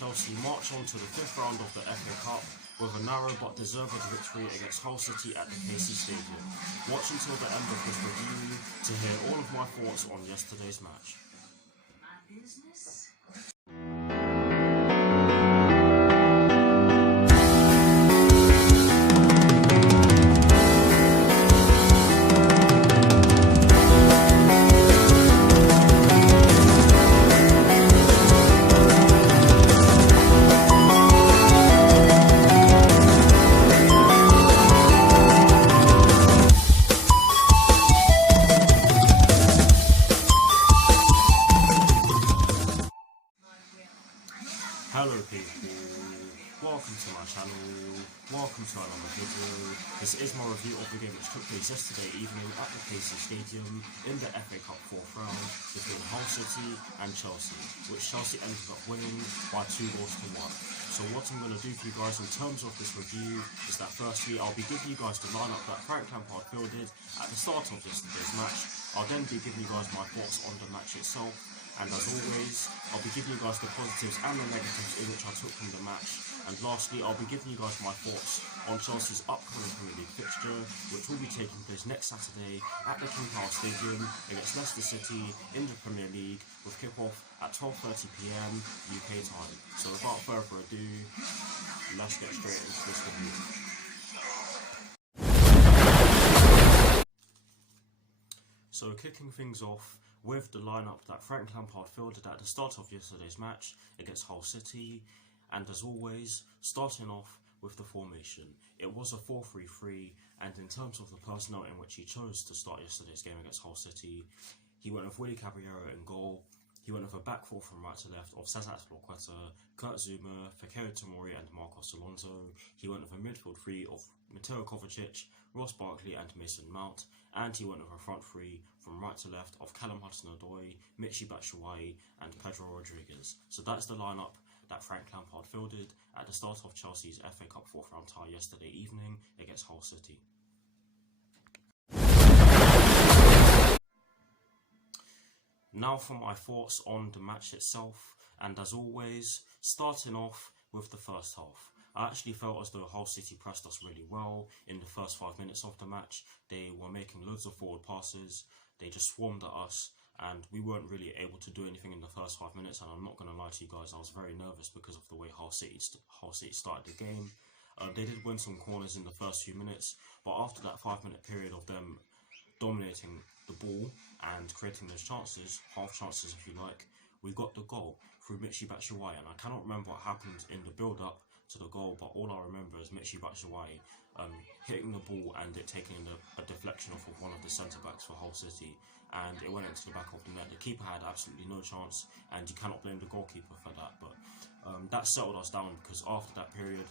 Chelsea march on to the 5th round of the FA Cup with a narrow but deserved victory against Hull City at the KC Stadium. Watch until the end of this review to hear all of my thoughts on yesterday's match. Hello people, welcome to my channel, welcome to another video. This is my review of the game which took place yesterday evening at the KC Stadium in the FA Cup 4th round between Hull City and Chelsea, which Chelsea ended up winning by 2-1. So what I'm going to do for you guys in terms of this review is that firstly I'll be giving you guys the lineup that Frank Lampard fielded at the start of yesterday's match. I'll then be giving you guys my thoughts on the match itself. And as always, I'll be giving you guys the positives and the negatives in which I took from the match. And lastly, I'll be giving you guys my thoughts on Chelsea's upcoming Premier League fixture, which will be taking place next Saturday at the King Power Stadium against Leicester City in the Premier League, with kick-off at 12:30 PM UK time. So without further ado, let's get straight into this review. So kicking things off with the lineup that Frank Lampard fielded at the start of yesterday's match against Hull City, and as always, starting off with the formation. It was a 4-3-3, and in terms of the personnel in which he chose to start yesterday's game against Hull City, he went with Willy Caballero in goal. He went with a back four from right to left of Cesar Azpilicueta, Kurt Zouma, Fikayo Tomori and Marcos Alonso. He went with a midfield three of Mateo Kovacic, Ross Barkley and Mason Mount, and he went with a front three from right to left of Callum Hudson-Odoi, Michy Batshuayi and Pedro Rodriguez. So that's the lineup that Frank Lampard fielded at the start of Chelsea's FA Cup 4th round tie yesterday evening against Hull City. Now for my thoughts on the match itself, and as always, starting off with the first half. I actually felt as though Hull City pressed us really well in the first 5 minutes of the match. They were making loads of forward passes, they just swarmed at us, and we weren't really able to do anything in the first 5 minutes. And I'm not going to lie to you guys, I was very nervous because of the way Hull City started the game. They did win some corners in the first few minutes, but after that 5-minute period of them dominating the ball and creating those chances, half chances if you like, we got the goal through Michy Batshuayi. And I cannot remember what happened in the build-up to the goal, but all I remember is Michy Batshuayi hitting the ball and it taking a deflection off of one of the centre-backs for Hull City, and it went into the back of the net. The keeper had absolutely no chance, and you cannot blame the goalkeeper for that. But that settled us down, because after that period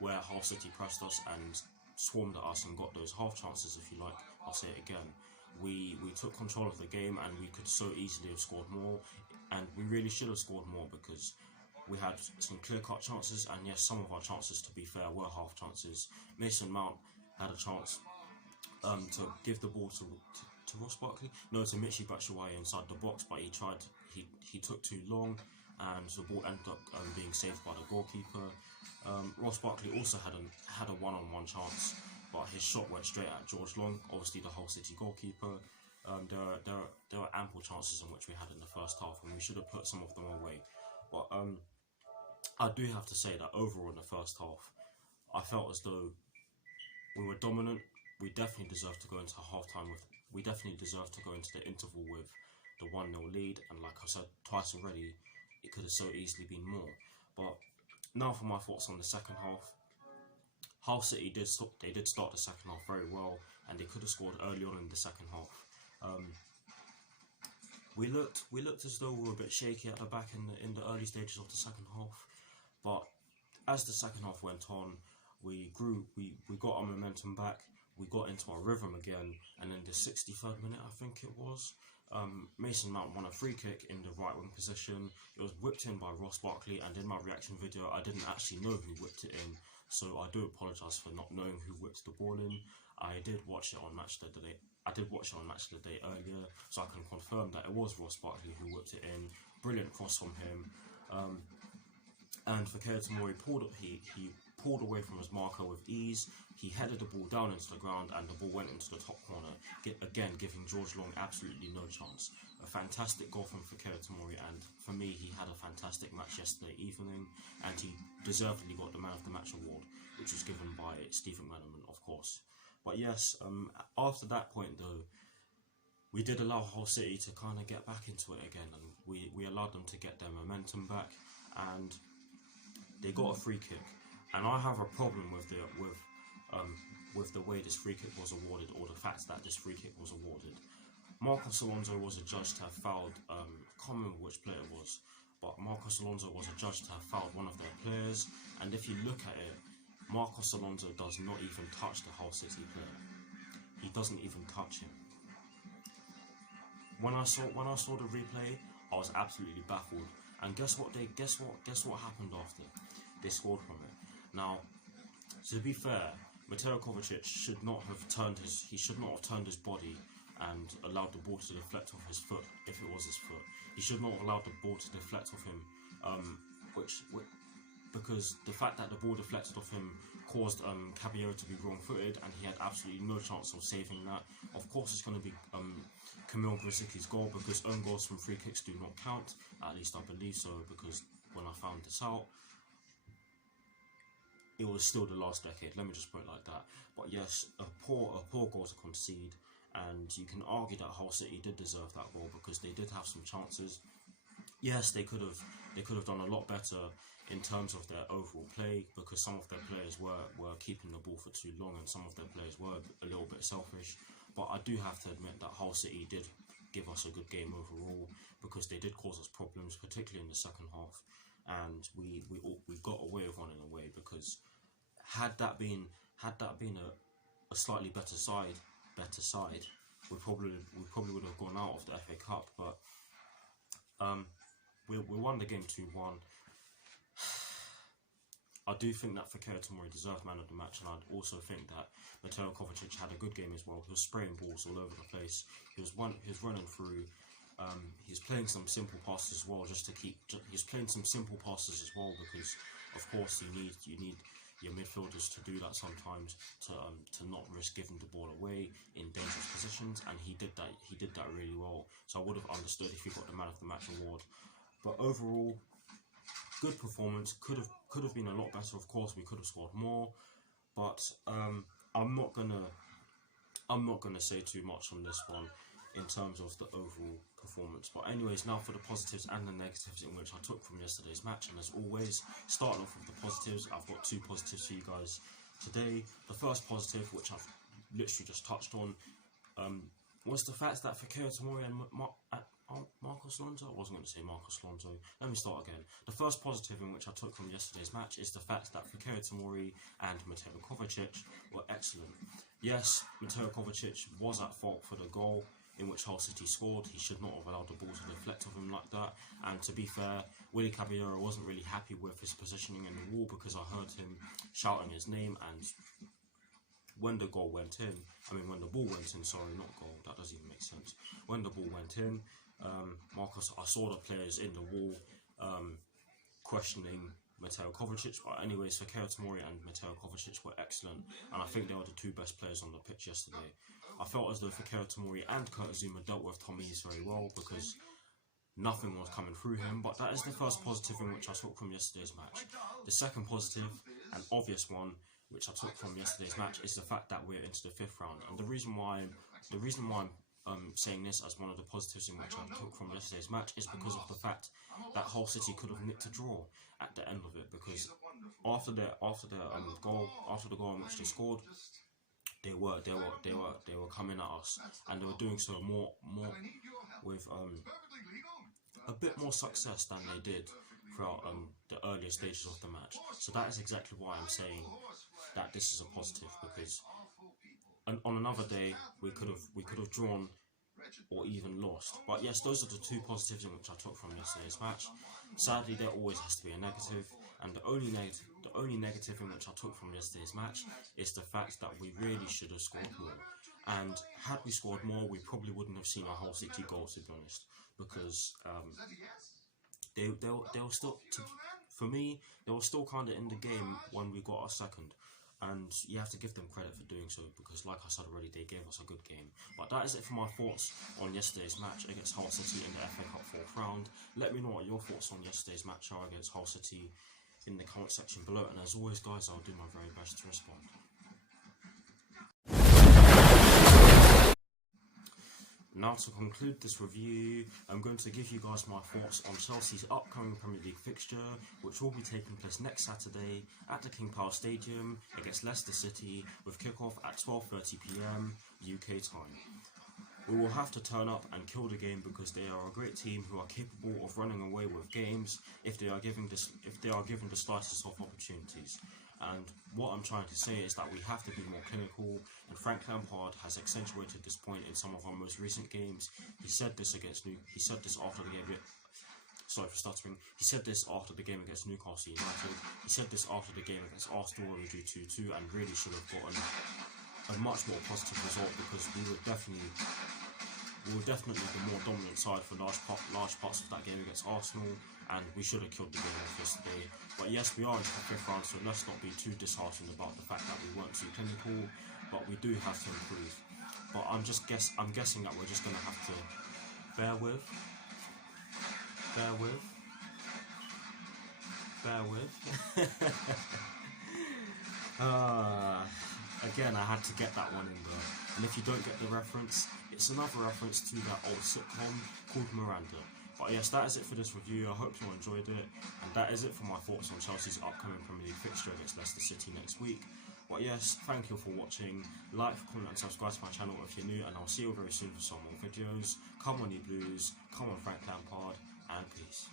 where Hull City pressed us and swarmed at us and got those half chances if you like, I'll say it again, we took control of the game and we could so easily have scored more, and we really should have scored more, because we had some clear-cut chances, and yes, some of our chances, to be fair, were half chances. Mason Mount had a chance to give the ball to Ross Barkley, no, to Michy Batshuayi inside the box, but he took too long, and the ball ended up being saved by the goalkeeper. Ross Barkley also had a one-on-one chance, but his shot went straight at George Long, obviously the Hull City goalkeeper. There were ample chances in which we had in the first half, and we should have put some of them away. But I do have to say that overall in the first half, I felt as though we were dominant. We definitely deserved to go into half-time with. We definitely deserved to go into the interval with the 1-0 lead, and like I said twice already, it could have so easily been more. But now for my thoughts on the second half. Hull City did start the second half very well, and they could have scored early on in the second half. We looked as though we were a bit shaky at the back in the early stages of the second half, but as the second half went on, we grew, we got our momentum back, we got into our rhythm again, and in the 63rd minute, I think it was, Mason Mount won a free kick in the right wing position. It was whipped in by Ross Barkley, and in my reaction video, I didn't actually know who whipped it in, so I do apologise for not knowing who whipped the ball in. I did watch it on Match of the Day. Earlier, so I can confirm that it was Ross Barkley who whipped it in. Brilliant cross from him. And Fikayo Tomori he pulled away from his marker with ease. He headed the ball down into the ground, and the ball went into the top corner, again giving George Long absolutely no chance. A fantastic goal from Fikayo Tomori, and for me, he had a fantastic match yesterday evening, and he deservedly got the Man of the Match award, which was given by Stephen McManaman, of course. But yes, after that point though, we did allow Hull City to kind of get back into it again, and we allowed them to get their momentum back, and they got a free kick. And I have a problem with the way this free kick was awarded, or the fact that this free kick was awarded. Marcos Alonso was adjudged to have fouled, I can't remember which player it was, but Marcos Alonso was adjudged to have fouled one of their players, and if you look at it, Marcos Alonso does not even touch the Hull City player. He doesn't even touch him. When I saw the replay, I was absolutely baffled. And guess what happened after? They scored from it. Now, to be fair, Mateo Kovacic should not have turned his body and allowed the ball to deflect off his foot if it was his foot. He should not have allowed the ball to deflect off him, because the fact that the ball deflected off him caused Caballero to be wrong-footed, and he had absolutely no chance of saving that. Of course, it's going to be Kamil Grosicki's goal, because own goals from free kicks do not count. At least I believe so, because when I found this out, it was still the last decade. Let me just put it like that. But yes, a poor goal to concede, and you can argue that Hull City did deserve that goal because they did have some chances. Yes, they could have done a lot better in terms of their overall play, because some of their players were keeping the ball for too long, and some of their players were a little bit selfish. But I do have to admit that Hull City did give us a good game overall, because they did cause us problems, particularly in the second half, and we got away with one in a way, because had that been a slightly better side, we probably would have gone out of the FA Cup. But we won the game 2-1. I do think that Fikayo Tomori deserved Man of the Match, and I'd also think that Mateo Kovacic had a good game as well. He was spraying balls all over the place. He was running through. He was playing some simple passes as well, he's playing some simple passes as well, because of course you need your midfielders to do that sometimes, to not risk giving the ball away in dangerous positions, and he did that really well. So I would have understood if he got the Man of the Match award. But overall, good performance. Could have been a lot better. Of course, we could have scored more, but I'm not gonna say too much on this one in terms of the overall performance. But anyways, now for the positives and the negatives in which I took from yesterday's match. And as always, starting off with the positives, I've got two positives for you guys today. The first positive, which I've literally just touched on, was the fact that Fikayo Tomori and Marcos Alonso? I wasn't going to say Marcos Alonso. Let me start again. The first positive in which I took from yesterday's match is the fact that Fikayo Tomori and Mateo Kovacic were excellent. Yes, Mateo Kovacic was at fault for the goal in which Hull City scored. He should not have allowed the ball to deflect off him like that. And to be fair, Willy Caballero wasn't really happy with his positioning in the wall, because I heard him shouting his name, and when the ball went in, sorry, not goal, that doesn't even make sense. When the ball went in, I saw the players in the wall questioning Mateo Kovacic. But anyways, Fikayo Tomori and Mateo Kovacic were excellent, and I think they were the two best players on the pitch yesterday. I felt as though Fikayo Tomori and Kurt Zouma dealt with Tom East very well, because nothing was coming through him. But that is the first positive in which I took from yesterday's match. The second positive, and obvious one, which I took from yesterday's match, is the fact that we're into the fifth round. And the reason why I'm saying this as one of the positives in which I took from yesterday's match is because of the fact that Hull City could have nicked a draw at the end of it, because after the goal in which they scored, they were coming at us, and they were doing so more with a bit more success than they did throughout the earlier stages of the match. So that is exactly why I'm saying that this is a positive, because on another day we could have drawn or even lost. But yes, those are the two positives in which I took from yesterday's match. Sadly, there always has to be a negative, and the only negative in which I took from yesterday's match is the fact that we really should have scored more. And had we scored more, we probably wouldn't have seen a Hull City goal, to be honest, because they were still, for me, they were still kind of in the game when we got our second. And you have to give them credit for doing so, because like I said already, they gave us a good game. But that is it for my thoughts on yesterday's match against Hull City in the FA Cup 4th round. Let me know what your thoughts on yesterday's match are against Hull City in the comment section below, and as always guys, I'll do my very best to respond. Now to conclude this review, I'm going to give you guys my thoughts on Chelsea's upcoming Premier League fixture, which will be taking place next Saturday at the King Power Stadium against Leicester City, with kickoff at 12:30 PM UK time. We will have to turn up and kill the game, because they are a great team who are capable of running away with games if they are given the slightest of opportunities. And what I'm trying to say is that we have to be more clinical, and Frank Lampard has accentuated this point in some of our most recent games. He said this after the game. Sorry for stuttering. He said this after the game against Newcastle United. He said this after the game against Arsenal where we drew 2-2, and really should have gotten a much more positive result, because we were definitely the more dominant side for large parts of that game against Arsenal, and we should have killed the game off yesterday. But yes, we are into the 5th round, so let's not be too disheartened about the fact that we weren't too clinical, but we do have to improve. But I'm guessing that we're just going to have to bear with. Again, I had to get that one in there. And if you don't get the reference, it's another reference to that old sitcom called Miranda. But yes, that is it for this review. I hope you enjoyed it. And that is it for my thoughts on Chelsea's upcoming Premier League fixture against Leicester City next week. But yes, thank you for watching. Like, comment and subscribe to my channel if you're new, and I'll see you very soon for some more videos. Come on you Blues, come on Frank Lampard, and peace.